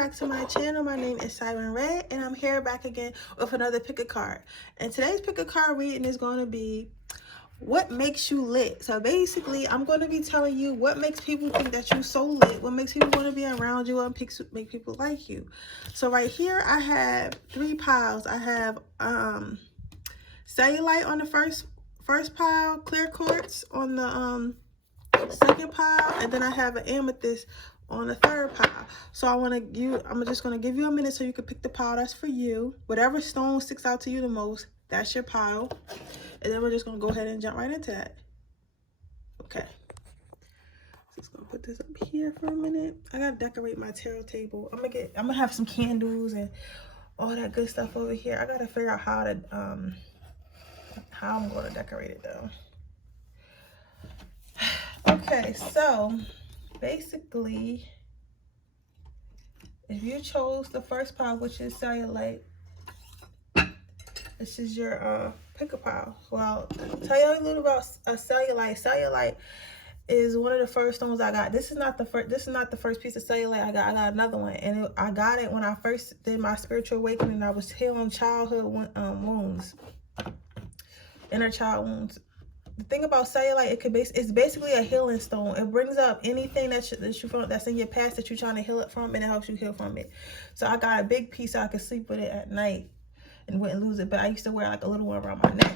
Back to my channel. My name is Siren Redd, and I'm here back again with another pick a card. And today's pick a card reading is going to be what makes you lit. So basically, I'm going to be telling you what makes people think that you're so lit, what makes people want to be around you, what make people like you. So right here, I have three piles. I have cellulite on the first pile, clear quartz on the second pile, and then I have an amethyst on the third pile. So I'm just gonna give you a minute so you can pick the pile that's for you. Whatever stone sticks out to you the most, that's your pile. And then we're just gonna go ahead and jump right into that. Okay. Just gonna put this up here for a minute. I gotta decorate my tarot table. I'm gonna have some candles and all that good stuff over here. I gotta figure out how I'm gonna decorate it though. Okay, so basically, if you chose the first pile, which is cellulite, this is your pick a pile. Well, I'll tell you a little about cellulite. Cellulite is one of the first stones I got. This is not the first piece of cellulite I got. I got another one, and I got it when I first did my spiritual awakening. I was healing childhood wounds, inner child wounds. The thing about cellulite, it's basically a healing stone. It brings up anything that you feel that's in your past that you're trying to heal it from, and it helps you heal from it. So I got a big piece so I could sleep with it at night and wouldn't lose it. But I used to wear like a little one around my neck.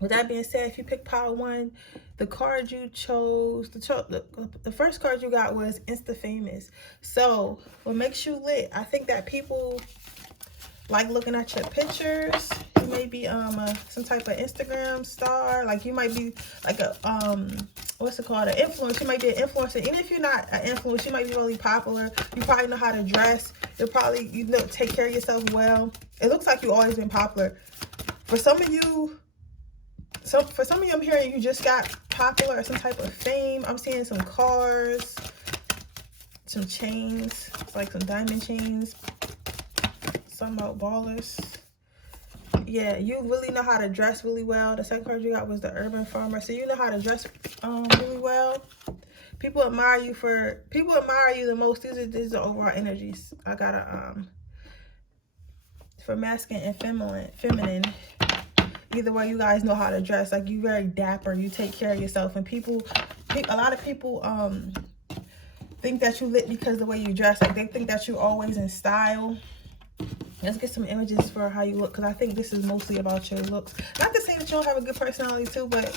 With that being said, if you pick pile one, the card you chose, the first card you got was Insta Famous. So what makes you lit? I think that people like looking at your pictures. You may be some type of Instagram star. Like you might be like a what's it called, an influencer. You might be an influencer. Even if you're not an influencer, you might be really popular. You probably know how to dress. You know, take care of yourself well. It looks like you've always been popular. For some of you, I'm hearing you just got popular or some type of fame. I'm seeing some cars, some chains. It's like some diamond chains. Something about ballers. Yeah, you really know how to dress really well. The second card you got was the urban farmer. So you know how to dress really well. People admire you the most. These are overall energies. I got a for masculine and feminine. Either way, you guys know how to dress. Like, you very dapper. You take care of yourself. And a lot of people think that you lit because of the way you dress. Like, they think that you're always in style. Let's get some images for how you look, because I think this is mostly about your looks. Not to say that you don't have a good personality too, but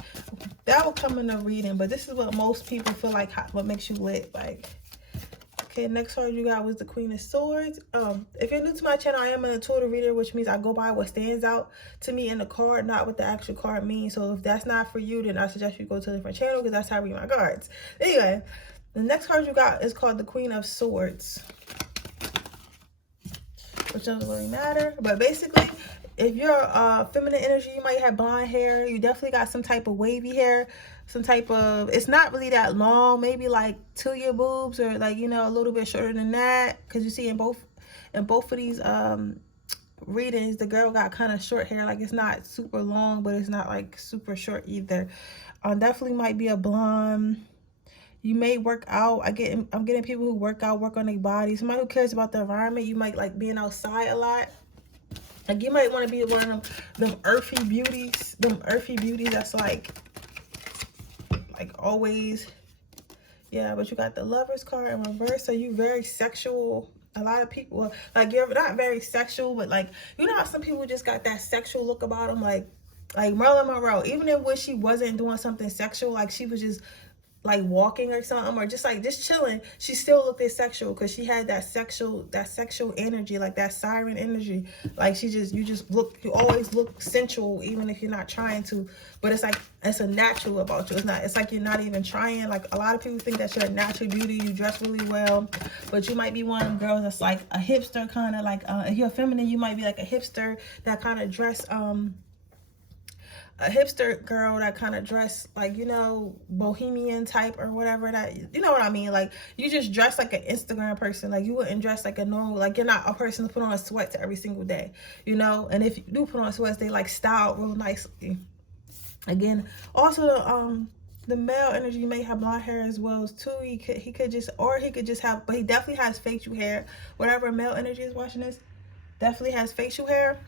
that will come in the reading. But this is what most people feel like, what makes you lit. Like, okay, next card you got was the Queen of Swords. If you're new to my channel, I am an intuitive reader, which means I go by what stands out to me in the card, not what the actual card means. So if that's not for you, then I suggest you go to a different channel, because that's how I read my cards. Anyway, the next card you got is called the Queen of Swords, which doesn't really matter. But basically, if you're feminine energy, you might have blonde hair. You definitely got some type of wavy hair, some type of, it's not really that long, maybe like to your boobs, or like, you know, a little bit shorter than that. Because you see in both of these readings, the girl got kind of short hair. Like, it's not super long, but it's not like super short either. Definitely might be a blonde. You may work out. I'm getting people who work on their body. Somebody who cares about the environment. You might like being outside a lot. Like, you might want to be one of them earthy beauties. That's like always. Yeah, but you got the Lovers card in reverse. So you very sexual. A lot of people, like, you're not very sexual, but like, you know how some people just got that sexual look about them, like Marilyn Monroe. Even if when she wasn't doing something sexual, like she was just like walking or something, or just chilling, she still looked sexual, because she had that sexual energy, like that siren energy. Like, you always look sensual, even if you're not trying to. But it's like, it's a natural about you. It's like you're not even trying. Like, a lot of people think that you're a natural beauty, you dress really well, but you might be one of them girls that's like a hipster kind of, like if you're feminine, you might be like a hipster that kind of dress a hipster girl that kind of dress like, you know, bohemian type or whatever, that, you know what I mean? Like, you just dress like an Instagram person. Like, you wouldn't dress like a normal, like, you're not a person to put on a sweats every single day, you know? And if you do put on sweats, they like styled real nicely. Again, also The male energy may have blonde hair as well as too. He could just, or he could just have, but he definitely has facial hair. Whatever male energy is watching this, definitely has facial hair.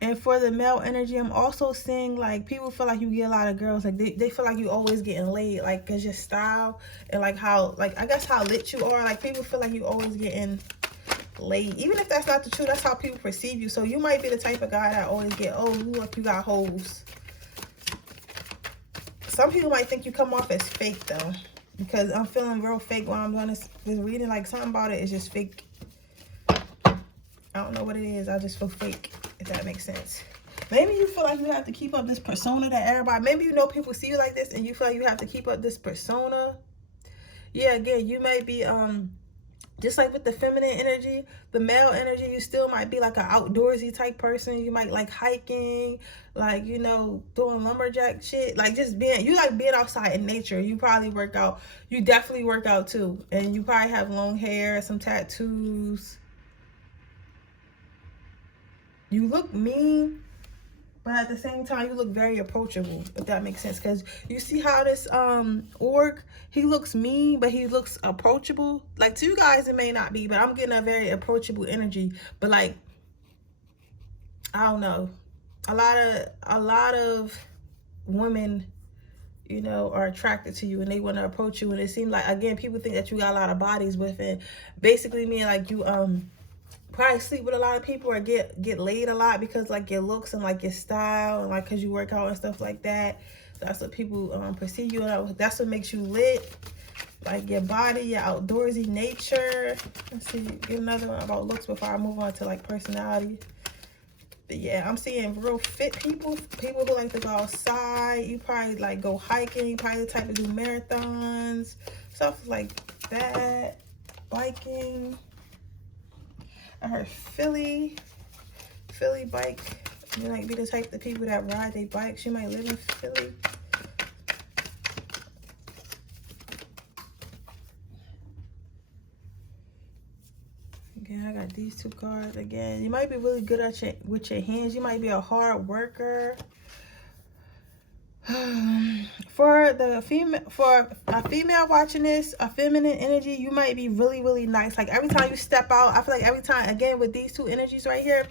And for the male energy, I'm also seeing like people feel like you get a lot of girls. Like they feel like you always getting laid, like cause your style and like how, like I guess how lit you are. Like people feel like you always getting laid. Even if that's not the truth, that's how people perceive you. So you might be the type of guy that always get, oh, you look, you got hoes. Some people might think you come off as fake though, because I'm feeling real fake when I'm doing this reading. Like something about it is just fake. I don't know what it is. I just feel fake, if that makes sense. Maybe you feel like you have to keep up this persona that everybody, maybe you know people see you like this and you feel like you have to keep up this persona. Yeah, again, you may be just like with the feminine energy, the male energy, you still might be like an outdoorsy type person. You might like hiking, like, you know, doing lumberjack shit. Like just being, you like being outside in nature. You probably work out. You definitely work out too. And you probably have long hair, some tattoos. You look mean, but at the same time, you look very approachable, if that makes sense. Because you see how this orc, he looks mean, but he looks approachable. Like to you guys, it may not be, but I'm getting a very approachable energy. But like, I don't know. A lot of women, you know, are attracted to you and they want to approach you. And it seems like, again, people think that you got a lot of bodies with it. Basically mean like you probably sleep with a lot of people or get laid a lot because like your looks and like your style and like because you work out and stuff like that. That's what people perceive you. That's what makes you lit. Like your body, your outdoorsy nature. Let's see, get another one about looks before I move on to like personality. But yeah, I'm seeing real fit people who like to go outside. You probably like go hiking. You probably the type to do marathons, stuff like that. Biking. I heard Philly bike. You might be the type of people that ride their bikes. You might live in Philly. Again, I got these two cards. Again, you might be really good at with your hands. You might be a hard worker. For a female watching this, a feminine energy, you might be really nice. Like every time you step out, I feel like every time, again, with these two energies right here,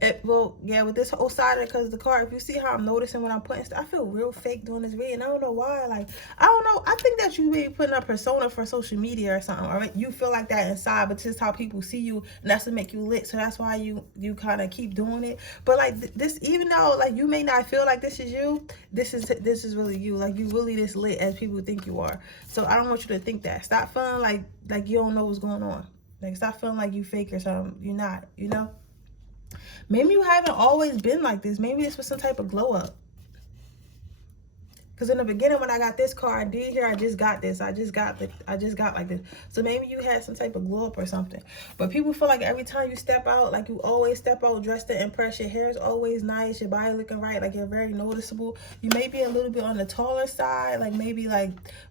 it will, yeah, with this whole side of, because the card, if you see how I'm noticing when I'm putting stuff, I feel real fake doing this reading. I don't know why. Like, I don't know. I think that you may be putting a persona for social media or something, or you feel like that inside, but this is how people see you, and that's what make you lit. So that's why you kind of keep doing it. But like this, even though like you may not feel like this is you, this is really you. Like you really this lit as people think you are. So I don't want you to think that. Stop feeling like you don't know what's going on. Like stop feeling like you fake or something. You're not, you know? Maybe you haven't always been like this. Maybe this was some type of glow up. Because in the beginning when I got this card, I did here, I just got this. I just got like this. So maybe you had some type of glow up or something. But people feel like every time you step out, like you always step out dressed to impress. Your hair is always nice. Your body looking right. Like you're very noticeable. You may be a little bit on the taller side. Like maybe like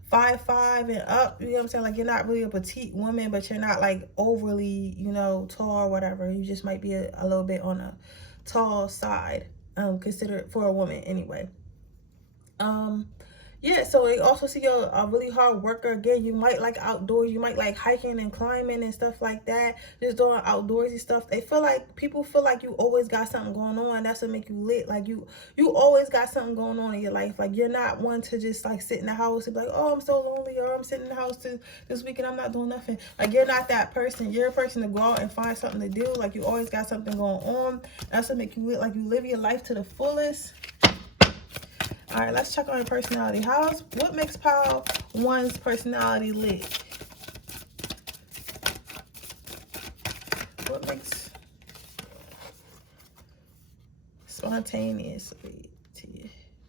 5'5" and up. You know what I'm saying? Like you're not really a petite woman, but you're not like overly, you know, tall or whatever. You just might be a little bit on a tall side. Considered for a woman anyway. Yeah, so they also see you're a really hard worker. Again, you might like outdoors. You might like hiking and climbing and stuff like that. Just doing outdoorsy stuff. People feel like you always got something going on. That's what make you lit. Like you always got something going on in your life. Like you're not one to just like sit in the house and be like, oh, I'm so lonely, or I'm sitting in the house this weekend, I'm not doing nothing. Like you're not that person. You're a person to go out and find something to do. Like you always got something going on. That's what make you lit. Like you live your life to the fullest. All right, let's check on your personality. What makes Pile 1's personality lit? What makes spontaneous lit?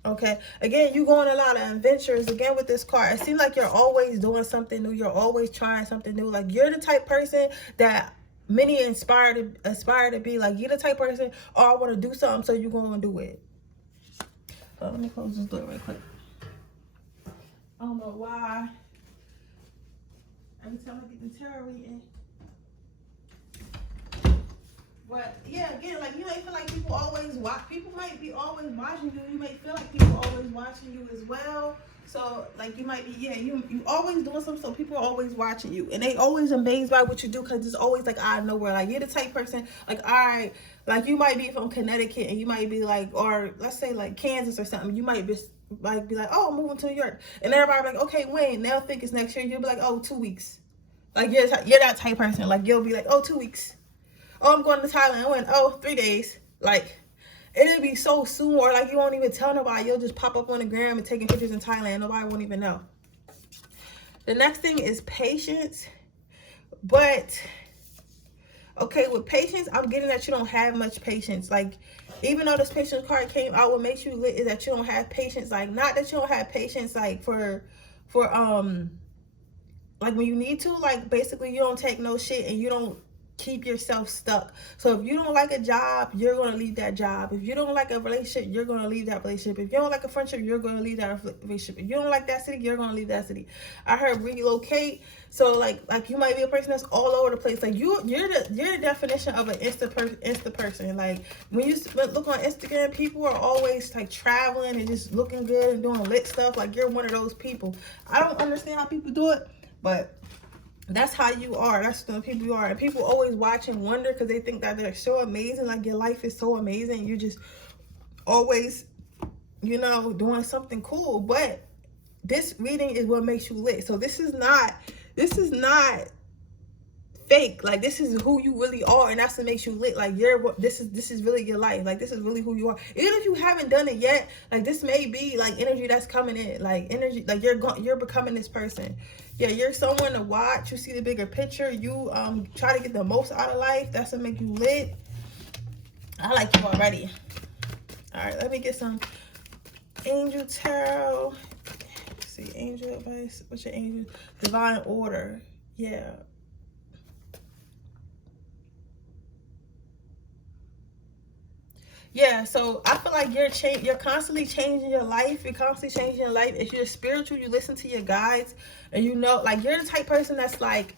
Okay, again, you go on a lot of adventures. Again, with this card, it seems like you're always doing something new. You're always trying something new. Like you're the type person that many aspire to be. Like you're the type person, oh, I want to do something, so you're going to do it. Let me close this door real quick. I don't know why. Every time I get the tarot reading, But yeah, again, like you may feel like people always watch. People might be always watching you. You may feel like people always watching you as well. So like you might be, yeah, you always doing something. So people are always watching you, and they always amazed by what you do because it's always like out of nowhere. Like you're the type person, like all right, like you might be from Connecticut, and you might be like, or let's say like Kansas or something. You might be like, oh, I'm moving to New York, and everybody be like, okay, when? They'll think it's next year. You'll be like, oh, 2 weeks. Like you're that type person. Like you'll be like, oh, 2 weeks. Oh, I'm going to Thailand. When? Oh, 3 days. Like, it'll be so soon, or like you won't even tell nobody. You'll just pop up on the gram and taking pictures in Thailand. Nobody won't even know. The next thing is patience. But, okay, with patience, I'm getting that you don't have much patience. Like, even though this patience card came out, what makes you lit is that you don't have patience. Like, not that you don't have patience, like, for like when you need to, like, basically you don't take no shit and you don't keep yourself stuck. So if you don't like a job, you're going to leave that job. If you don't like a relationship, you're going to leave that relationship. If you don't like a friendship, you're going to leave that relationship. If you don't like that city, you're going to leave that city. I heard relocate. So like you might be a person that's all over the place. Like you're the definition of an insta person. Like when you look on Instagram, people are always like traveling and just looking good and doing lit stuff. Like you're one of those people. I don't understand how people do it, but that's how you are. That's the people you are. And people always watch and wonder because they think that they're so amazing. Like your life is so amazing. You just always, you know, doing something cool. But this reading is what makes you lit. So this is not fake. Like this is who you really are, and that's what makes you lit. Like this is really your life. Like this is really who you are. Even if you haven't done it yet, like this may be like energy that's coming in. Like energy, like you're becoming this person. Yeah, you're someone to watch. You see the bigger picture. You try to get the most out of life. That's what make you lit. I like you already. All right, let me get some angel tarot. Let's see, angel advice. What's your angel? Divine order. Yeah. Yeah, so I feel like you're constantly changing your life. You're constantly changing your life. If you're spiritual, you listen to your guides, and you know, like you're the type person that's like,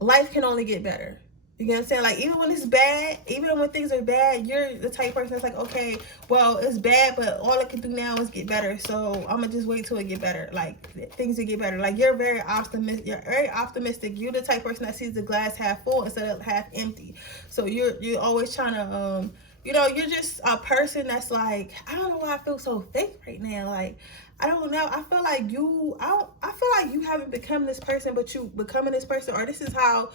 life can only get better. You get what I'm saying? Like even when it's bad, even when things are bad, you're the type person that's like, okay, well, it's bad, but all I can do now is get better. So I'm gonna just wait till it get better. Like things will get better. Like you're very optimistic. You're very optimistic. You're the type person that sees the glass half full instead of half empty. So you're always trying to you know, you're just a person that's like, I don't know why I feel so fake right now. Like, I don't know. I feel like I feel like you haven't become this person, but you becoming this person, or this is how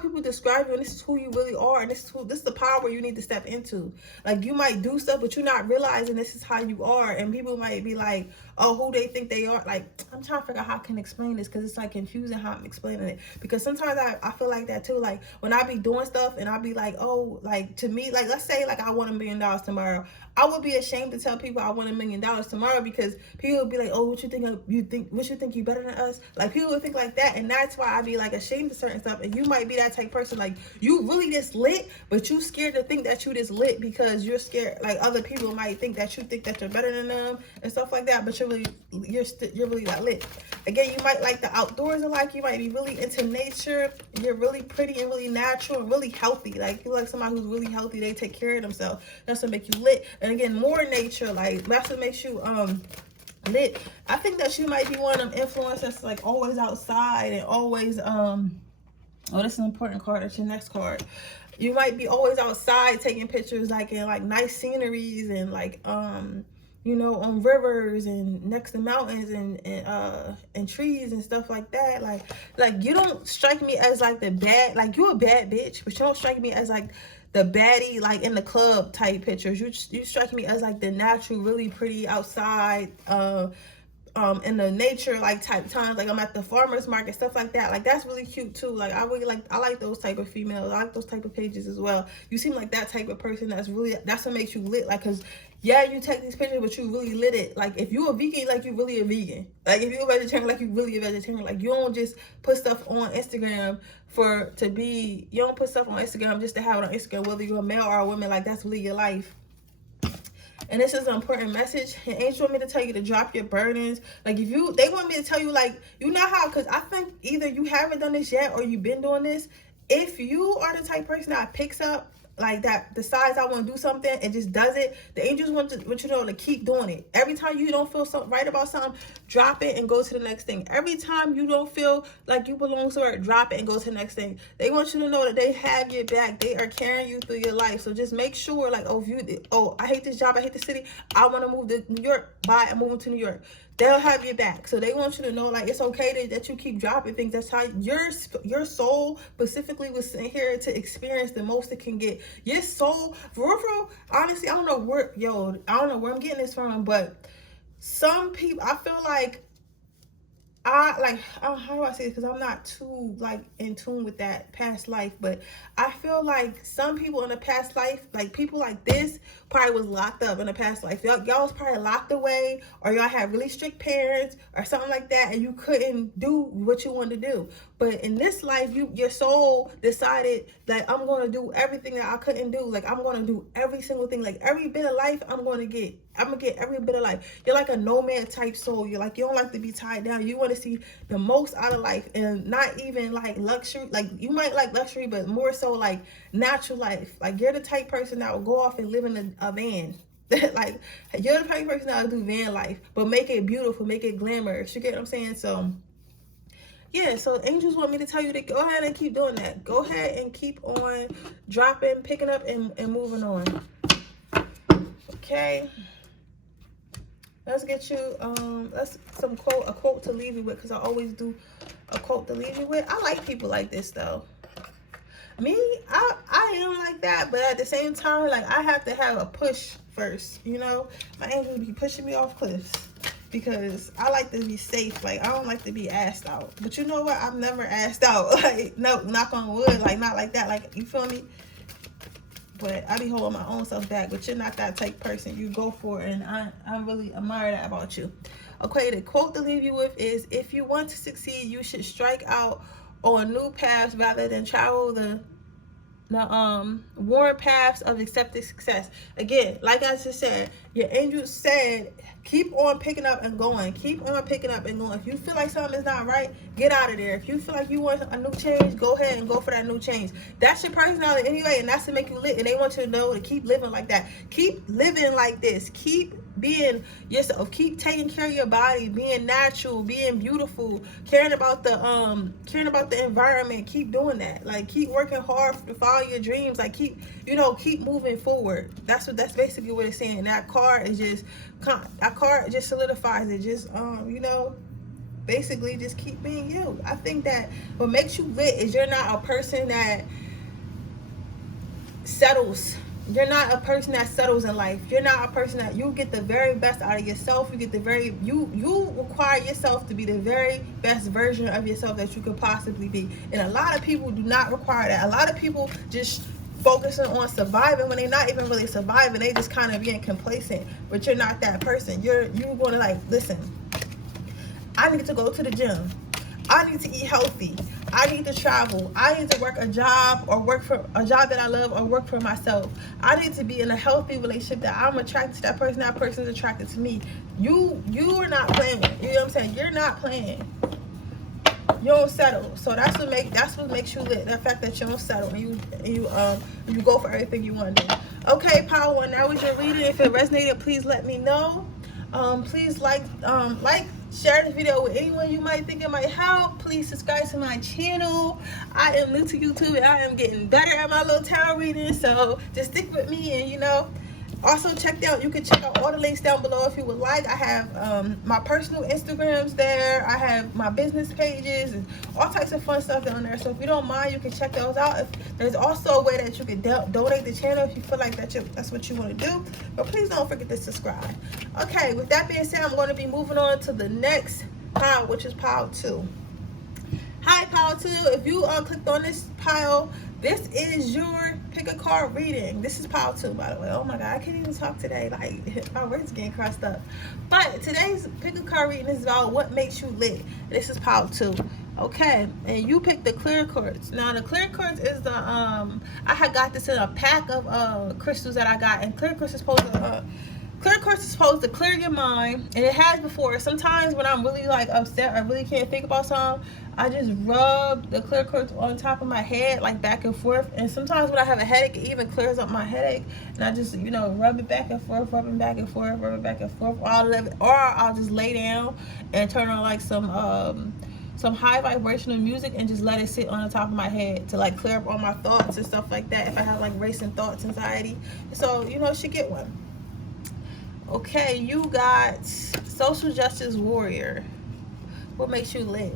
people describe you, and this is who you really are, and this is the power you need to step into. Like you might do stuff, but you're not realizing this is how you are, and people might be like, oh, who they think they are. Like, I'm trying to figure out how I can explain this because it's like confusing how I'm explaining it. Because sometimes I feel like that too. Like when I be doing stuff and I be like, oh, like to me, like let's say like I want $1 million tomorrow. I would be ashamed to tell people I want $1 million tomorrow because people would be like, oh, what you think you better than us? Like people would think like that, and that's why I be like ashamed of certain stuff. And you might be that type of person, like you really just lit, but you scared to think that you just lit because you're scared like other people might think that you think that you're better than them and stuff like that. But you're really that lit. Again, you might like the outdoors and like you might be really into nature. You're really pretty and really natural and really healthy. Like you're like somebody who's really healthy. They take care of themselves. That's what makes you lit. And again, more nature, like that's what makes you lit. I think that you might be one of them influencers that's like always outside and always oh, this is an important card. That's your next card. You might be always outside taking pictures like in like nice sceneries and like you know, on rivers and next to mountains and trees and stuff like that. Like you don't strike me as like the bad, like you're a bad bitch, but you don't strike me as like the baddie, like in the club type pictures. You strike me as like the natural, really pretty outside, in the nature like type times. Like I'm at the farmer's market, stuff like that. Like that's really cute too. Like I like those type of females. I like those type of pages as well. You seem like that type of person that's what makes you lit. Like, cause yeah, you take these pictures, but you really lit it. Like if you a vegan, like you really a vegan. Like if you a vegetarian, like you really a vegetarian. Like you don't just put stuff on Instagram you don't put stuff on Instagram just to have it on Instagram, whether you're a male or a woman. Like that's really your life. And this is an important message. And angels want me to tell you to drop your burdens. Like they want me to tell you, like, you know how, because I think either you haven't done this yet or you've been doing this. if you are the type person that picks up, like, that decides I want to do something and just does it, the angels want you to know to keep doing it. Every time you don't feel right about something, drop it and go to the next thing. Every time you don't feel like you belong somewhere, drop it and go to the next thing. They want you to know that they have your back. They are carrying you through your life. So just make sure, like, I hate this job, I hate the city, I want to move to New York. Bye, I'm moving to New York. They'll have your back. So they want you to know, like, it's okay that you keep dropping things. That's how your soul specifically was sent here to experience the most it can get. Your soul, for real, honestly, I don't know where I'm getting this from, but some people, I feel like, how do I say this? Because I'm not too, like, in tune with that past life, but I feel like some people in the past life, like people like this, probably was locked up in the past life. Y'all was probably locked away, or y'all had really strict parents or something like that, and you couldn't do what you wanted to do. But in this life, your soul decided that I'm going to do everything that I couldn't do. Like, I'm going to do every single thing. Like, every bit of life, I'm going to get every bit of life. You're like a nomad type soul. You're like, you don't like to be tied down. You want to see the most out of life, and not even like luxury. Like, you might like luxury, but more so like natural life. Like, you're the type person that will go off and live in a van. Like, you're the type of person that will do van life, but make it beautiful, make it glamorous. You get what I'm saying? So yeah, so angels want me to tell you to go ahead and keep doing that. Go ahead and keep on dropping, picking up, and moving on. Okay. Let's get you a quote to leave you with, because I always do a quote to leave you with. I like people like this though. Me, I am like that, but at the same time, like, I have to have a push first, you know? My angels be pushing me off cliffs, because I like to be safe. Like, I don't like to be asked out. But you know what? I'm never asked out. Like, no, knock on wood. Like, not like that. Like, you feel me? But I be holding my own self back. But you're not that type person. You go for it. And I really admire that about you. Okay, the quote to leave you with is, if you want to succeed, you should strike out on new paths rather than travel the worn paths of accepted success. Again, like I just said, your angel said, keep on picking up and going. Keep on picking up and going. If you feel like something is not right, get out of there. If you feel like you want a new change, go ahead and go for that new change. That's your personality anyway, and that's to make you lit. And they want you to know to keep living like that. Keep living like this. Keep being yourself. Keep taking care of your body, being natural, being beautiful, caring about the environment. Keep doing that. Like, keep working hard to follow your dreams. Like, keep moving forward. That's basically what it's saying. That card just solidifies it. Just basically just keep being you. I think that what makes you lit is you're not a person that settles. You're not a person that settles in life. You're not a person that, you get the very best out of yourself. You require yourself to be the very best version of yourself that you could possibly be. And a lot of people do not require that. A lot of people just focusing on surviving when they're not even really surviving. They just kind of being complacent. But you're not that person. You're going to, like, listen, I need to go to the gym. I need to eat healthy. I need to travel. I need to work a job, or work for a job that I love, or work for myself. I need to be in a healthy relationship that I'm attracted to that person. That person's attracted to me. You are not playing. You know what I'm saying? You're not playing. You don't settle. So that's what makes you lit. The fact that you don't settle, and you go for everything you want to do. Okay, Power One, that was your reading. If it resonated, please let me know. Please share this video with anyone you might think it might help. Please subscribe to my channel. I am new to YouTube, and I am getting better at my little tarot reading, so just stick with me. And also you can check out all the links down below if you would like. I have my personal Instagrams there. I have my business pages and all types of fun stuff down there. So if you don't mind, you can check those out. There's also a way that you can donate the channel if you feel like that's what you want to do. But please don't forget to subscribe. Okay, with that being said, I'm going to be moving on to the next pile, which is pile 2. Hi, pile 2. If you clicked on this pile, this is your pick a card reading. This is pile 2, by the way. Oh my God, I can't even talk today. Like, my words getting crossed up. But today's pick a card reading is about what makes you lit. This is pile 2. Okay, and you picked the clear quartz. Now, the clear quartz is the I had got this in a pack of crystals that I got, and clear quartz is supposed to Clear quartz is supposed to clear your mind, and it has before. Sometimes when I'm really like upset, I really can't think about something, I just rub the clear quartz on top of my head, like back and forth. And sometimes when I have a headache, it even clears up my headache. And I just, you know, rub it back and forth, rub it back and forth, rub it back and forth. Or I'll just lay down and turn on like some high vibrational music and just let it sit on the top of my head to like clear up all my thoughts and stuff like that. If I have like racing thoughts, anxiety, so you know, should get one. Okay, you got social justice warrior. What makes you lit?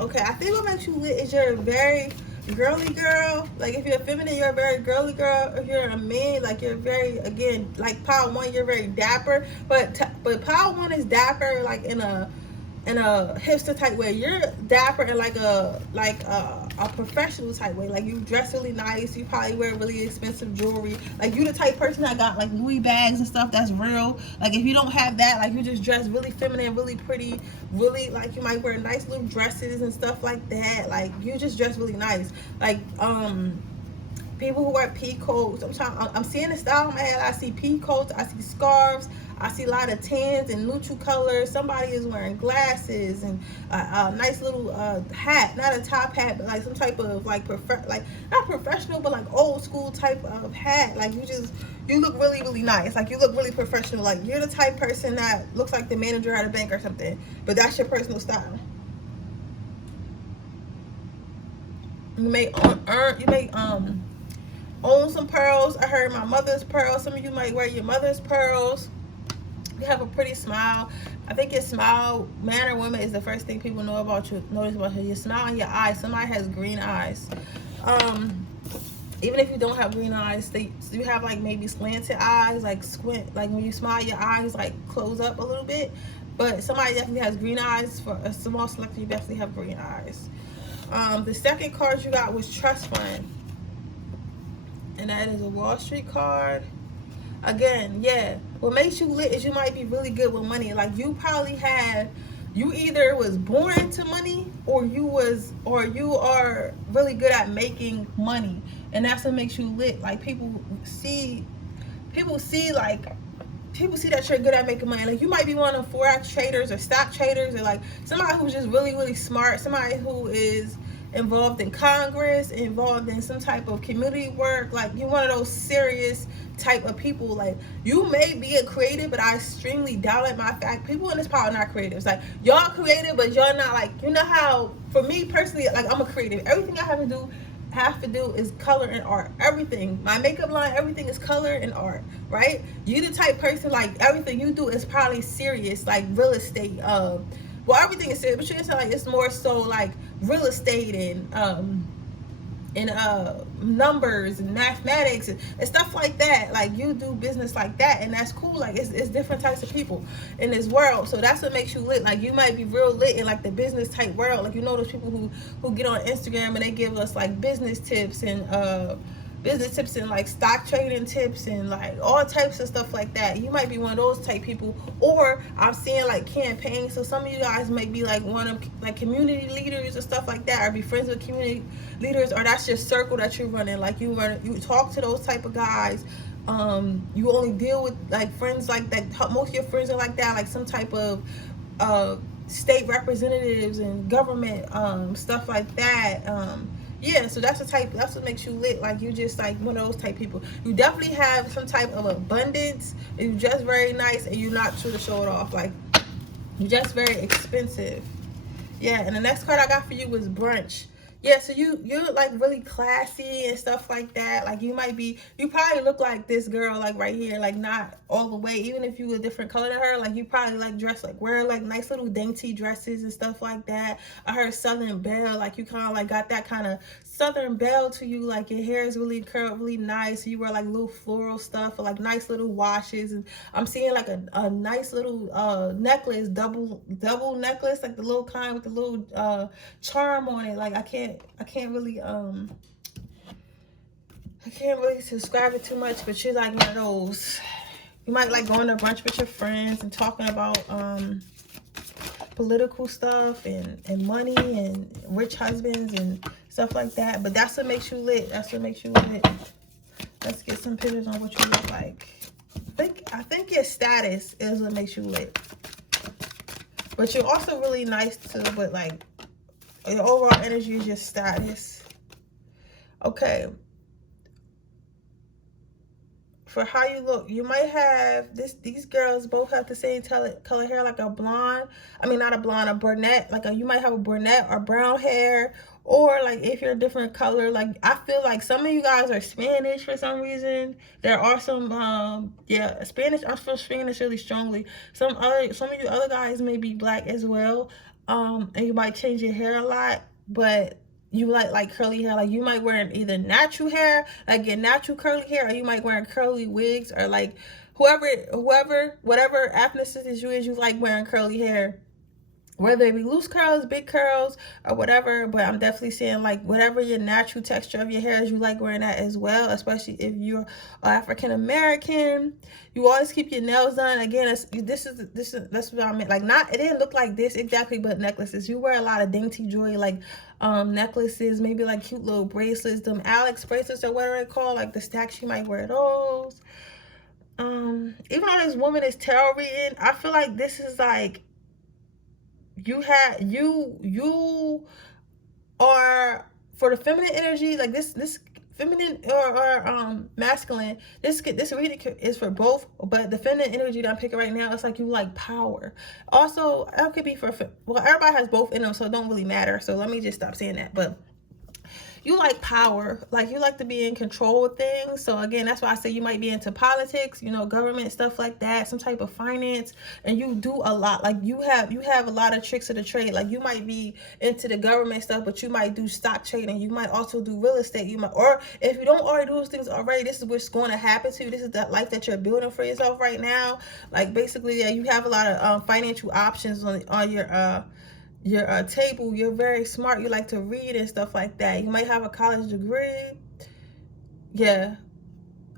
Okay, I think what makes you lit is you're a very girly girl. Like if you're feminine, you're a very girly girl. If you're a man, like you're very, again, like Power One, you're very dapper. But Power One is dapper like in a hipster type way. You're dapper in like a professional type way. Like you dress really nice, you probably wear really expensive jewelry. Like you the type person that got like Louis bags and stuff that's real. Like if you don't have that, like you just dress really feminine, really pretty, really like you might wear nice little dresses and stuff like that. Like you just dress really nice. Like people who wear pea coats. I'm seeing the style in my head. I see pea coats, I see scarves, I see a lot of tans and neutral colors. Somebody is wearing glasses and a nice little hat, not a top hat, but like some type of like not professional, but like old school type of hat. Like you look really, really nice. Like you look really professional. Like you're the type person that looks like the manager at a bank or something, but that's your personal style. You may own some pearls. I heard my mother's pearls. Some of you might wear your mother's pearls. You have a pretty smile. I think your smile, man or woman, is the first thing people know about you. Notice about you. Your smile and your eyes. Somebody has green eyes. Even if you don't have green eyes, you have like maybe slanted eyes, like squint. Like when you smile, your eyes like close up a little bit. But somebody definitely has green eyes. For a small selector, you definitely have green eyes. The second card you got was trust fund. And that is a Wall Street card. Again, yeah, what makes you lit is you might be really good with money. Like you either was born to money or you are really good at making money, and that's what makes you lit. Like people see that you're good at making money. Like you might be one of forex traders or stock traders, or like somebody who's just really, really smart, somebody who is involved in Congress, involved in some type of community work. Like you're one of those serious type of people. Like you may be a creative, but I extremely doubt it. My fact, people in this power are not creatives. Like y'all creative, but y'all not, like, you know how for me personally, like I'm a creative. Everything I have to do is color and art. Everything, my makeup line, everything is color and art, right? You the type person, like everything you do is probably serious, like real estate. Well, everything is serious, but you like it's more so like real estate and numbers and mathematics and stuff like that. Like you do business like that, and that's cool. Like it's different types of people in this world, so that's what makes you lit. Like you might be real lit in like the business type world. Like you know those people who get on Instagram and they give us like business tips and like stock trading tips and like all types of stuff like that. You might be one of those type people. Or I'm seeing like campaigns, so some of you guys might be like one of like community leaders or stuff like that, or be friends with community leaders, or that's your circle that you're running. Like you talk to those type of guys. You only deal with like friends like that. Most of your friends are like that, like some type of state representatives and government stuff like that. Yeah, so that's what makes you lit. Like you just like one of those type people. You definitely have some type of abundance, and you're just very nice, and you're not sure to show it off. Like you're just very expensive. Yeah, and the next card I got for you was brunch. Yeah, so you're like really classy and stuff like that. Like you probably look like this girl, like right here, like not all the way. Even if you were a different color than her, like you probably like wear like nice little dainty dresses and stuff like that. I heard Southern Belle, like you kind of like got that kind of Southern Belle to you. Like your hair is really curled, really nice. You wear like little floral stuff or like nice little washes. And I'm seeing like a nice little necklace, double necklace, like the little kind with the little charm on it. Like I can't really describe it too much, but she's like one of those. You might like going to brunch with your friends and talking about political stuff and money and rich husbands and stuff like that. But that's what makes you lit. That's what makes you lit. Let's get some pictures on what you look like. I think your status is what makes you lit. But you're also really nice too, but like your overall energy is your status. Okay. For how you look, you might have these girls both have the same color hair, like a blonde. I mean, not a blonde, a brunette. Like you might have a brunette or brown hair, or like if you're a different color. Like I feel like some of you guys are Spanish for some reason. There are some yeah, Spanish. I feel Spanish really strongly. Some of you other guys may be black as well. And you might change your hair a lot, but you like curly hair. Like you might wear either natural hair, like your natural curly hair, or you might wear curly wigs, or like whatever ethnicity you like wearing curly hair, whether it be loose curls, big curls, or whatever. But I'm definitely saying like whatever your natural texture of your hair is, you like wearing that as well, especially if you're African American. You always keep your nails done. Again, that's what I meant. Like it didn't look like this exactly, but necklaces. You wear a lot of dainty jewelry, like necklaces, maybe like cute little bracelets, them Alex bracelets or whatever it's called, like the stacks. You might wear those. Even though this woman is tarot reading, I feel like this is like you are, for the feminine energy, like this feminine or masculine, this reading is for both, but the feminine energy that I'm picking right now, it's like you like power. Also, that could be for, well, everybody has both in them, so it don't really matter. So let me just stop saying that. But you like power, like you like to be in control of things. So again, that's why I say you might be into politics, you know, government stuff like that, some type of finance, and you do a lot. Like you have a lot of tricks of the trade. Like you might be into the government stuff, but you might do stock trading. You might also do real estate. You might, or if you don't already do those things already, this is what's going to happen to you. This is that life that you're building for yourself right now. Like basically, yeah, you have a lot of financial options on your table. You're very smart. You like to read and stuff like that. You might have a college degree, yeah,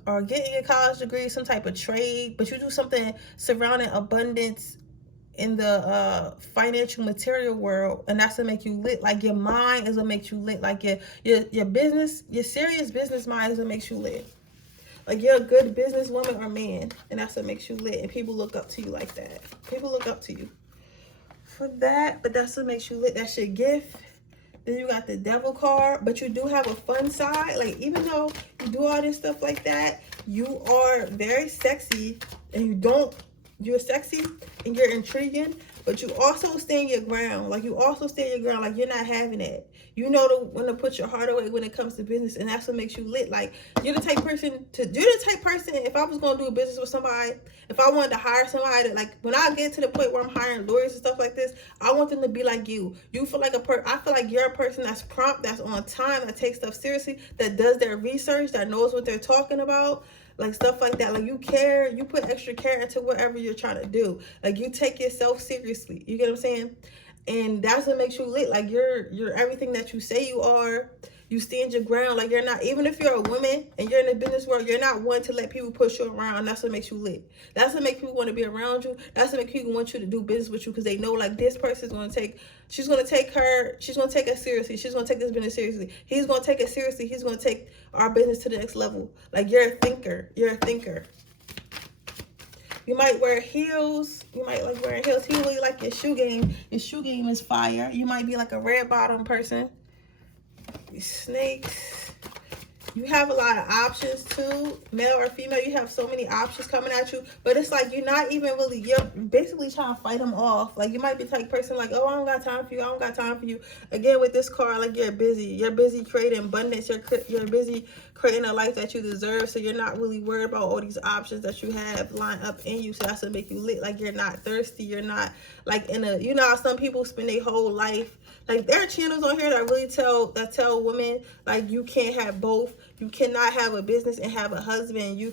or getting a college degree, some type of trade, but you do something surrounding abundance in the financial material world, and that's what make you lit. Like your mind is what makes you lit. Like your business, your serious business mind is what makes you lit. Like you're a good businesswoman or man, and that's what makes you lit, and people look up to you like that. People look up to you for that, but that's what makes you lit. That's your gift. Then you got the devil card, but you do have a fun side. Like even though you do all this stuff like that, you are very sexy, and you're sexy and you're intriguing, but you also stand your ground. Like you also stand your ground. Like you're not having it. You know when to put your heart away when it comes to business, and that's what makes you lit. Like you're the type person, if I was going to do a business with somebody, if I wanted to hire somebody, that, like when I get to the point where I'm hiring lawyers and stuff like this, I want them to be like you. You feel like I feel like you're a person that's prompt, that's on time, that takes stuff seriously, that does their research, that knows what they're talking about. Like stuff like that. Like you care, you put extra care into whatever you're trying to do. Like you take yourself seriously. You get what I'm saying? And that's what makes you lit. Like you're everything that you say you are. You stand your ground. Like you're not, even if you're a woman and you're in the business world, you're not one to let people push you around. That's what makes you lit. That's what makes people want to be around you. That's what makes people want you to do business with you, because they know like this person's going to take, she's going to take it seriously. She's going to take this business seriously. He's going to take it seriously. He's going to take our business to the next level. Like you're a thinker. You're a thinker. You might wear heels. You might like wearing heels. He really like your shoe game. Your shoe game is fire. You might be like a red bottom person. Snakes. You have a lot of options too, male or female. You have so many options coming at you, but it's like you're not even really, you're basically trying to fight them off. Like you might be the type of person like, oh, I don't got time for you, I don't got time for you. Again, with this card, like you're busy creating abundance. You're busy creating a life that you deserve, so you're not really worried about all these options that you have lined up in you. So that's what make you lit. Like you're not thirsty. You're not like in a, you know how some people spend their whole life, like there are channels on here that really tell women like you can't have both. You cannot have a business and have a husband. You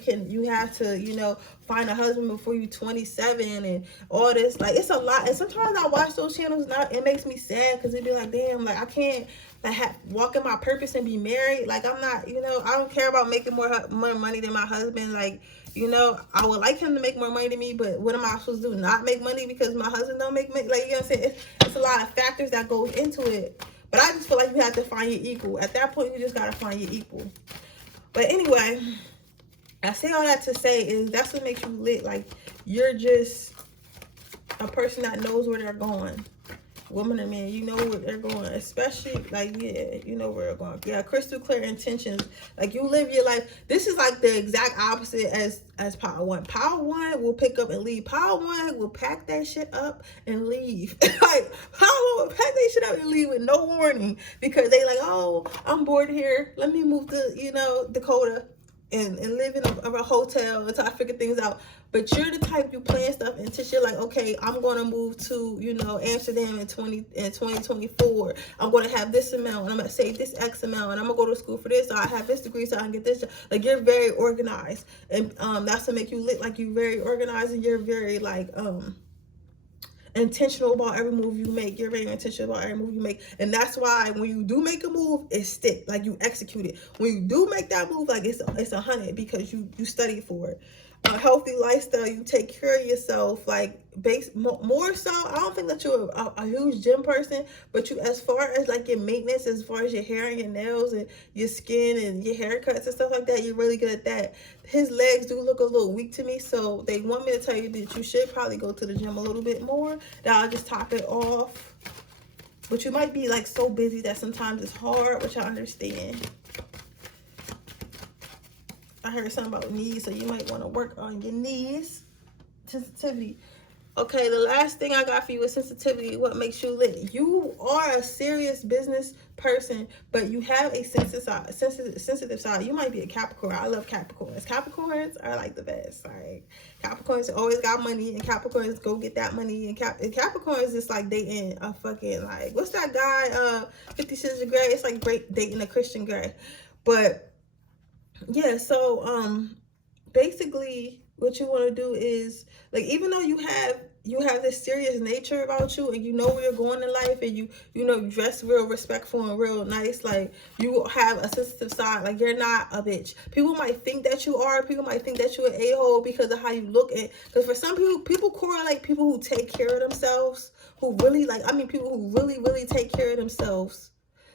have to, you know, find a husband before you're 27 and all this. Like it's a lot. And sometimes I watch those channels now, it makes me sad, because it be like, damn, like I can't like walk in my purpose and be married. Like I'm not, you know, I don't care about making more money than my husband. Like, you know, I would like him to make more money than me, but what am I supposed to do? Not make money because my husband don't make money? Like, you know what I'm saying? It's a lot of factors that go into it. But I just feel like you have to find your equal. At that point, you just got to find your equal. But anyway, I say all that to say is that's what makes you lit. Like, you're just a person that knows where they're going. Woman or man, you know where they're going. Especially, like, yeah, you know where they're going. Yeah, crystal clear intentions. Like, you live your life. This is like the exact opposite as Power One. Power One will pick up and leave. Power One will pack that shit up and leave. Like, Power One will pack that shit up and leave with no warning. Because they like, oh, I'm bored here. Let me move to, you know, Dakota. And live in a hotel until I figure things out. But you're the type, you plan stuff until you're like, okay, I'm going to move to, you know, Amsterdam in 2024. I'm going to have this amount, and I'm going to save this X amount, and I'm going to go to school for this, so I have this degree so I can get this job. Like, you're very organized. And that's to make you look like you're very organized, and you're very, like, intentional about every move you make. You're very intentional about every move you make, and that's why when you do make a move, it stick. Like, you execute it. When you do make that move, like, it's 100 because you study for it. A healthy lifestyle, you take care of yourself, like, more so. I don't think that you're a huge gym person, but you, as far as like your maintenance, as far as your hair and your nails and your skin and your haircuts and stuff like that, you're really good at that. His legs do look a little weak to me, so they want me to tell you that you should probably go to the gym a little bit more. That I'll just top it off. But you might be like so busy that sometimes it's hard, which I understand. I heard something about knees, so you might want to work on your knees. Sensitivity. Okay, the last thing I got for you is sensitivity. What makes you lit? You are a serious business person, but you have a sensitive side. You might be a Capricorn. I love Capricorns. Capricorns are like the best. Like, Capricorns always got money, and Capricorns go get that money. And Capricorns is like dating a fucking, like, what's that guy? 50 Shades of Grey. It's like dating a Christian Grey. But yeah, so basically what you want to do is, like, even though you have this serious nature about you, and you know where you're going in life, and you know, you dress real respectful and real nice, like, you have a sensitive side. Like, you're not a bitch. People might think that you are. People might think that you're an a-hole because of how you look. And because for some people correlate people who take care of themselves, who really, like, I mean, people who really take care of themselves.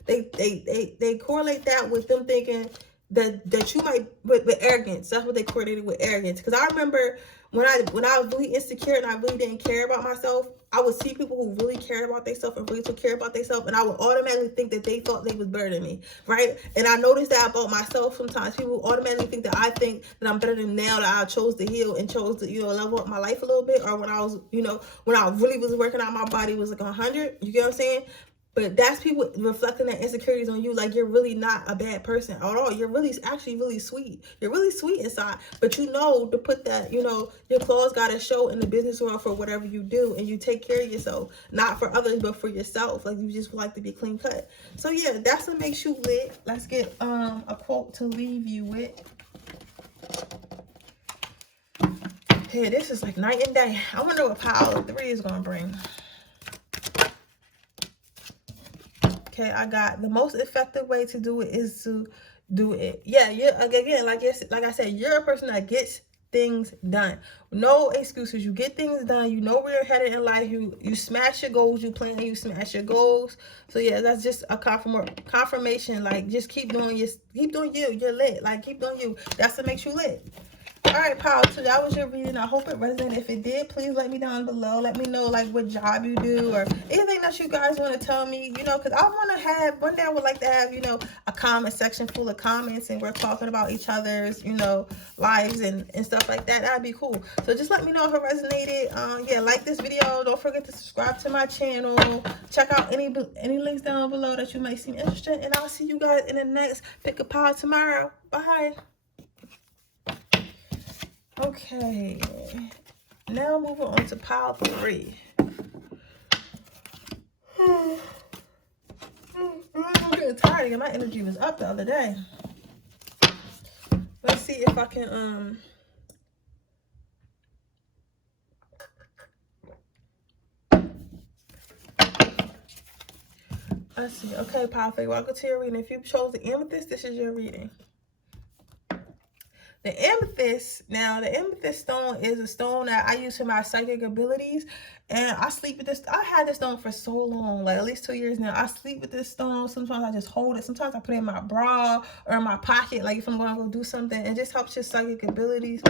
They correlate that with them thinking that you might, with arrogance. That's what they correlated with, arrogance. Because I remember when I was really insecure and I really didn't care about myself, I would see people who really cared about themselves and really took care about themselves, and I would automatically think that they thought they was better than me, right? And I noticed that about myself sometimes. People automatically think that I think that I'm better than now, that I chose to heal and chose to, you know, level up my life a little bit, or when I was, you know, when I really was working out, my body was like 100. You get what I'm saying? But that's people reflecting their insecurities on you. Like, you're really not a bad person at all. You're really, actually really sweet. You're really sweet inside. But you know to put that, you know, your claws got to show in the business world for whatever you do. And you take care of yourself. Not for others, but for yourself. Like, you just like to be clean cut. So, yeah, that's what makes you lit. Let's get a quote to leave you with. Hey, this is like night and day. I wonder what Power 3 is going to bring. Okay, I got the most effective way to do it is to do it. Yeah, again, like I said, you're a person that gets things done. No excuses. You get things done. You know where you're headed in life. You smash your goals. You plan. You smash your goals. So yeah, that's just a confirmation. Like, just keep doing you. You're lit. Like, keep doing you. That's what makes you lit. All right, Power 2, that was your reading. I hope it resonated. If it did, please let me down below. Let me know, like, what job you do or anything that you guys want to tell me, you know, because I want to have, one day I would like to have, you know, a comment section full of comments, and we're talking about each other's, you know, lives and stuff like that. That'd be cool. So just let me know if it resonated. Yeah, like this video. Don't forget to subscribe to my channel. Check out any links down below that you might seem interested. And I'll see you guys in the next Pick a Power tomorrow. Bye. Okay, now moving on to Power 3. I'm getting tired again. My energy was up the other day. Let's see if I can, let's see. Okay, Power 3, welcome to your reading. If you chose the amethyst, this is your reading. The amethyst, now the amethyst stone is a stone that I use for my psychic abilities, and I sleep with this. I had this stone for so long, like at least 2 years now. I sleep with this stone. Sometimes I just hold it. Sometimes I put it in my bra or in my pocket, like if I'm going to go do something. It just helps your psychic abilities.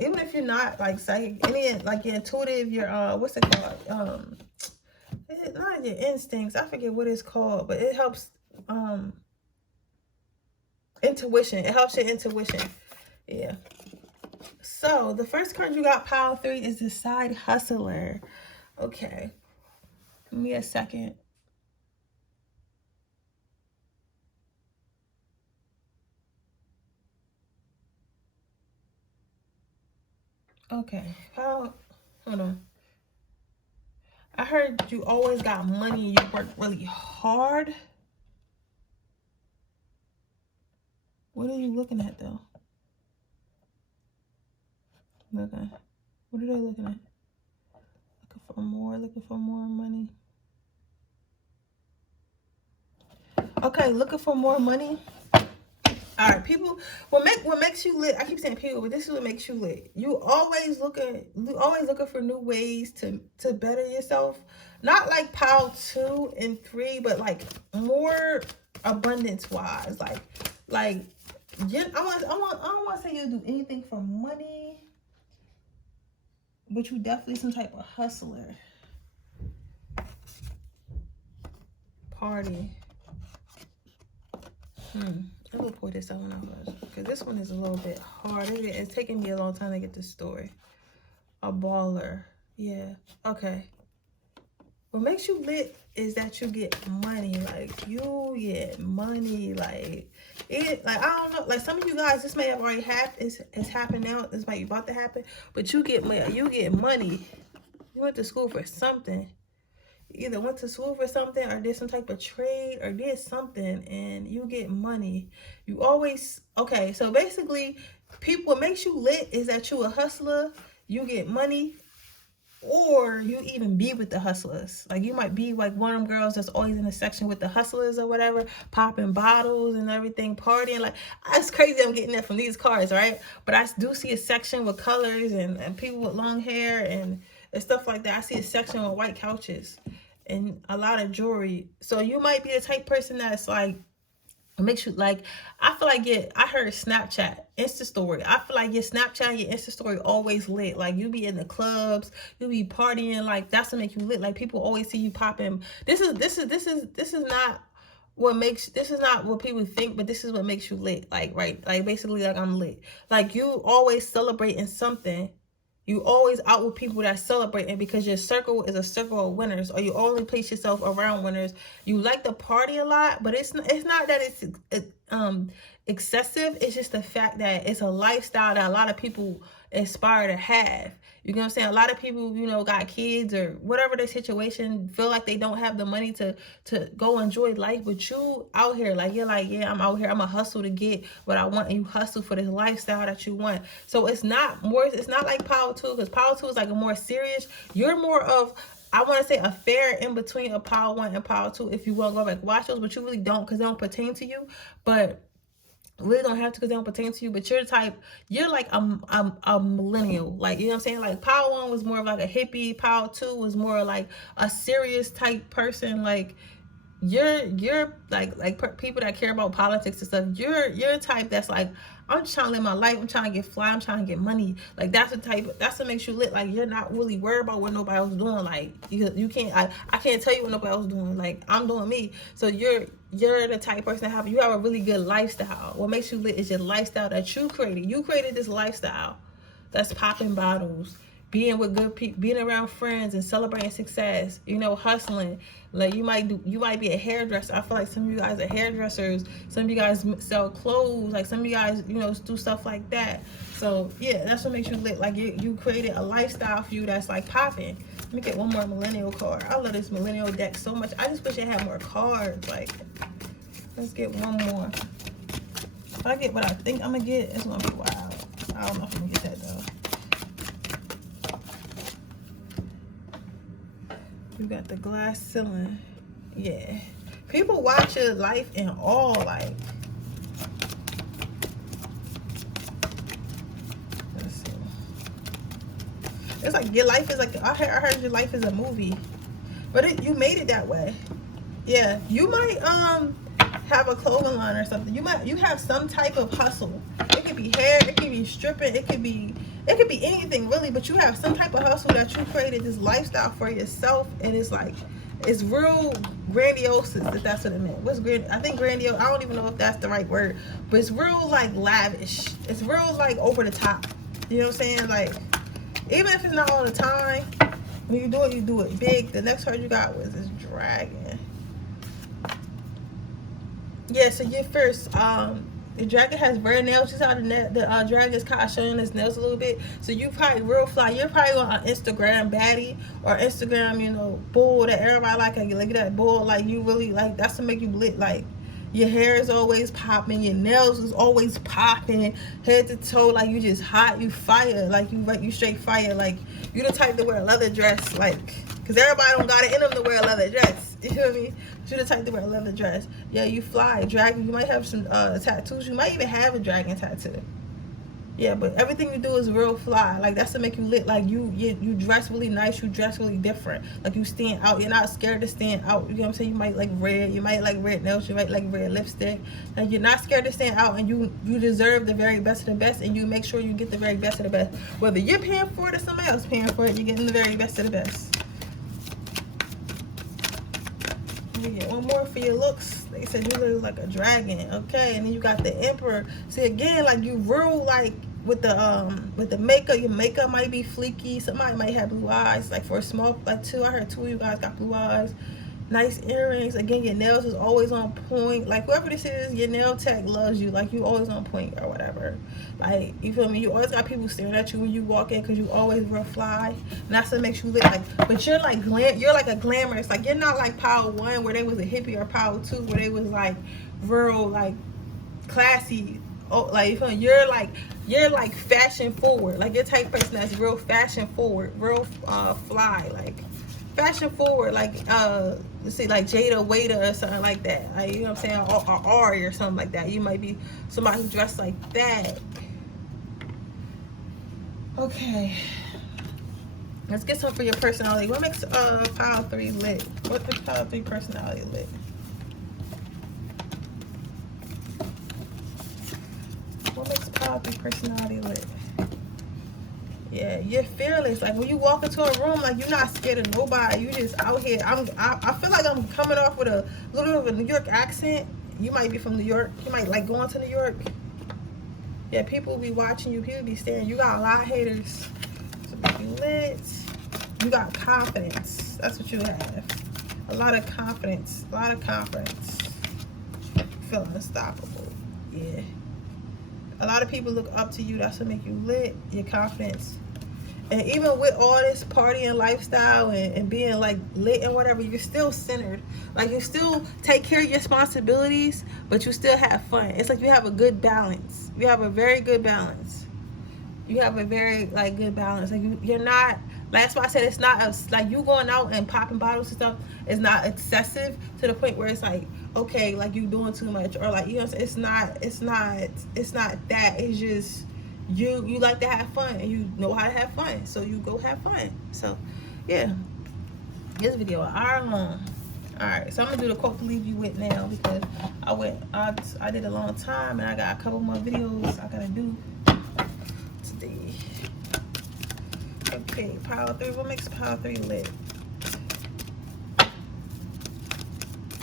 Even if you're not like psychic, any like your intuitive, your what's it called? Not your instincts. I forget what it's called, but it helps intuition. It helps your intuition. Yeah. So the first card you got, pile 3, is the side hustler. Okay. Give me a second. Okay. Hold on. I heard you always got money and you work really hard. What are you looking at though? Okay. What are they looking at? Looking for more money. Okay, looking for more money. All right, people. What makes you lit? I keep saying people, but this is what makes you lit. You always looking for new ways to better yourself. Not like pile 2 and 3, but like more abundance wise. Like I don't want to say you'll do anything for money, but you definitely some type of hustler. Party. I will pour this out because this one is a little bit hard. It's taking me a long time to get this story. A baller. Yeah. Okay. What makes you lit is that you get money. Like you get money. Like it. Like I don't know. Like some of you guys, this may have already happened. It's happened now. This might be about to happen. But you get money. You get money. You went to school for something. Either went to school for something or did some type of trade or did something and you get money. You always, okay, so basically what makes you lit is that you a hustler, you get money, or you even be with the hustlers. Like you might be like one of them girls that's always in a section with the hustlers or whatever, popping bottles and everything, partying. Like that's crazy. I'm getting that from these cards, right? But I do see a section with colors and people with long hair and stuff like that. I see a section with white couches and a lot of jewelry. So you might be the type person that's like, it makes you like, I feel like I heard Snapchat, Insta story. I feel like your Snapchat, your Insta story always lit. Like you be in the clubs, you be partying. Like that's what make you lit. Like people always see you popping. This is not what people think, but this is what makes you lit. Like right, like basically like I'm lit. Like you always celebrating something. You always out with people that celebrating because your circle is a circle of winners, or you only place yourself around winners. You like to party a lot, but it's not that it's excessive. It's just the fact that it's a lifestyle that a lot of people aspire to have. You know what I'm saying? A lot of people, you know, got kids or whatever their situation, feel like they don't have the money to go enjoy life. But you out here, like, you're like, yeah, I'm out here. I'm going to hustle to get what I want. And you hustle for this lifestyle that you want. So it's not like Power 2, because Power 2 is like a more serious. You're more of, I want to say, a fair in between of Power 1 and Power 2 if you want to go back watch those, but you really don't because they don't pertain to you. But really don't have to because they don't pertain to you. But you're the type, you're like a millennial. Like, you know what I'm saying? Like Power 1 was more of like a hippie. Power 2 was more like a serious type person. Like you're like people that care about politics and stuff. You're a type that's like, I'm just trying to live my life. I'm trying to get fly. I'm trying to get money. Like that's what makes you lit. Like you're not really worried about what nobody else doing. Like you can't, I can't tell you what nobody else doing. Like I'm doing me. So you're the type of person that you have a really good lifestyle. What makes you lit is your lifestyle that you created. You created this lifestyle that's popping bottles, being with good people, being around friends and celebrating success, you know, hustling. Like you might be a hairdresser. I feel like some of you guys are hairdressers. Some of you guys sell clothes. Like some of you guys, you know, do stuff like that. So yeah, that's what makes you lit. Like you created a lifestyle for you that's like popping. Let me get one more millennial card. I love this millennial deck so much. I just wish it had more cards. Like, let's get one more. If I get what I think I'm gonna get, it's gonna be wild. I don't know if I'm gonna get that though. You got the glass ceiling. Yeah. People watch your life in awe, like. It's like your life is like, I heard your life is a movie, but you made it that way. Yeah, you might have a clothing line or something. You have some type of hustle. It could be hair, it could be stripping, it could be anything really, but you have some type of hustle that you created this lifestyle for yourself, and it's like, it's real grandiose, if that's what it meant. What's grand? I think grandiose, I don't even know if that's the right word, but it's real like lavish. It's real like over the top. You know what I'm saying? Like, even if it's not all the time, when you do it big. The next card you got was this dragon. Yeah, so your first, the dragon has red nails. You saw the dragon is kind of showing his nails a little bit. So you probably real fly. You're probably on an Instagram baddie or Instagram, you know, bull that everybody like that bull. Like, you really like, that's to make you lit. Like, your hair is always popping, your nails is always popping, head to toe. Like, you just hot, you fire. Like, you straight fire. Like, you the type to wear a leather dress. Like, because everybody don't got it in them to wear a leather dress. You feel me? You the type to wear a leather dress. Yeah, you fly. Dragon, you might have some tattoos. You might even have a dragon tattoo. Yeah, but everything you do is real fly. Like, that's to make you lit. Like, you dress really nice. You dress really different. Like, you stand out. You're not scared to stand out. You know what I'm saying? You might like red. You might like red nails. You might like red lipstick. Like, you're not scared to stand out, and you deserve the very best of the best, and you make sure you get the very best of the best. Whether you're paying for it or somebody else paying for it, you're getting the very best of the best. You get one more for your looks. They said you look like a dragon. Okay, and then you got the emperor. See, again, like, you real like with the makeup. Your makeup might be fleeky. Somebody might have blue eyes. Like, for a small, like, two, I heard two of you guys got blue eyes. Nice earrings. Again, your nails is always on point. Like, whoever this is, your nail tech loves you. Like, you always on point or whatever. Like, you feel me? You always got people staring at you when you walk in because you always real fly. And that's what makes you look like. But you're like you're like a glamorous. Like, you're not like Power 1 where they was a hippie, or Power 2 where they was like real like classy. Oh, like, you feel me? You're like fashion forward. Like, you're type person that's real fashion forward, real fly. Like, fashion forward, like let's see, like Jada Waiter or something like that. Like, you know what I'm saying? Or Ari or something like that. You might be somebody who dressed like that. Okay, let's get some for your personality. What makes Power 3 lit? What makes Power 3 personality lit? What makes Power 3 personality lit? Yeah, you're fearless. Like, when you walk into a room, like, you're not scared of nobody. You just out here. I feel like I'm coming off with a little bit of a New York accent. You might be from New York. You might like going to New York. Yeah, people be watching you. People be staring. You got a lot of haters. So make you lit. You got confidence. That's what you have. A lot of confidence. A lot of confidence. You feel unstoppable. Yeah. A lot of people look up to you. That's what make you lit. Your confidence. And even with all this partying lifestyle and being like lit and whatever, you're still centered. Like, you still take care of your responsibilities, but you still have fun. It's like you have a good balance. You have a very good balance. You have a very like good balance. Like, you're not, that's why I said it's not like you going out and popping bottles and stuff is not excessive to the point where it's like, okay, like you doing too much, or like, you know what I'm saying? It's not that. It's just you like to have fun, and you know how to have fun, so you go have fun. So yeah, this video an hour long. All right, so I'm gonna do the quote to leave you with now, because I did a long time, and I got a couple more videos I gotta do today. Okay, Power 3. What makes Power 3 lit?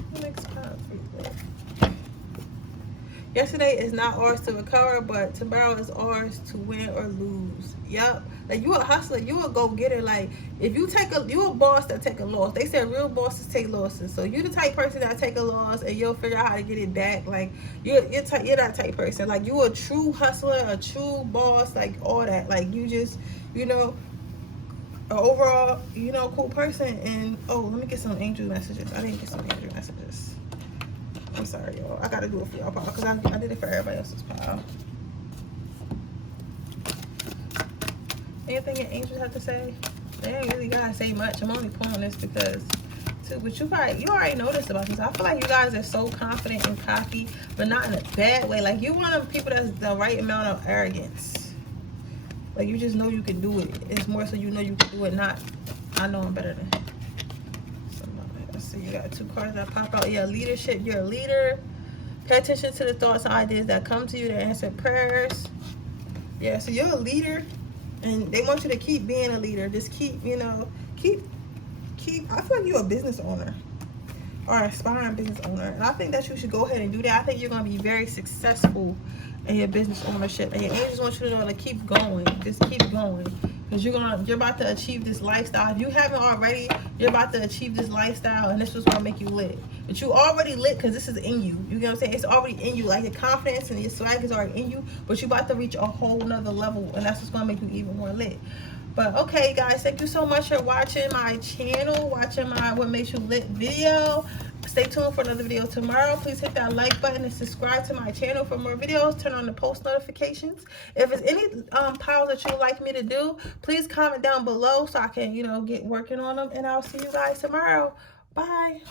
What makes Power 3 lit? Yesterday is not ours to recover, but tomorrow is ours to win or lose. Yep. Like, you a hustler, you a go-getter. Like, if you you a boss that take a loss. They said real bosses take losses. So you the type person that take a loss and you'll figure out how to get it back. Like, you're that type person. Like, you a true hustler, a true boss, like all that. Like, you just, you know, an overall, you know, cool person. And oh, let me get some angel messages. I didn't get some angel messages. I'm sorry, y'all. I gotta do it for y'all, pal, because I did it for everybody else's pal. Anything your angels have to say? They ain't really gotta say much. I'm only pulling this because, too, but you already know this about this. I feel like you guys are so confident and cocky, but not in a bad way. Like, you one of the people that's the right amount of arrogance. Like, you just know you can do it. It's more so you know you can do it, not I know I'm better than somebody. Let's see, you got 2 cards that pop out. Yeah, leadership. You're a leader. Pay attention to the thoughts and ideas that come to you, to answer prayers. Yeah, so you're a leader, and they want you to keep being a leader. Just keep, you know, keep. I feel like you're a business owner or an aspiring business owner, and I think that you should go ahead and do that. I think you're going to be very successful in your business ownership, and your angels want you to know to keep going. Just keep going, because you're about to achieve this lifestyle. If you haven't already, you're about to achieve this lifestyle, and this was going to make you lit. But you already lit, because this is in you. You know what I'm saying? It's already in you. Like, your confidence and your swag is already in you, but you're about to reach a whole nother level, and that's what's going to make you even more lit. But okay, guys, thank you so much for watching my channel, watching my What Makes You Lit video. Stay tuned for another video tomorrow. Please hit that like button and subscribe to my channel for more videos. Turn on the post notifications. If there's any piles that you would like me to do, please comment down below so I can, you know, get working on them. And I'll see you guys tomorrow. Bye.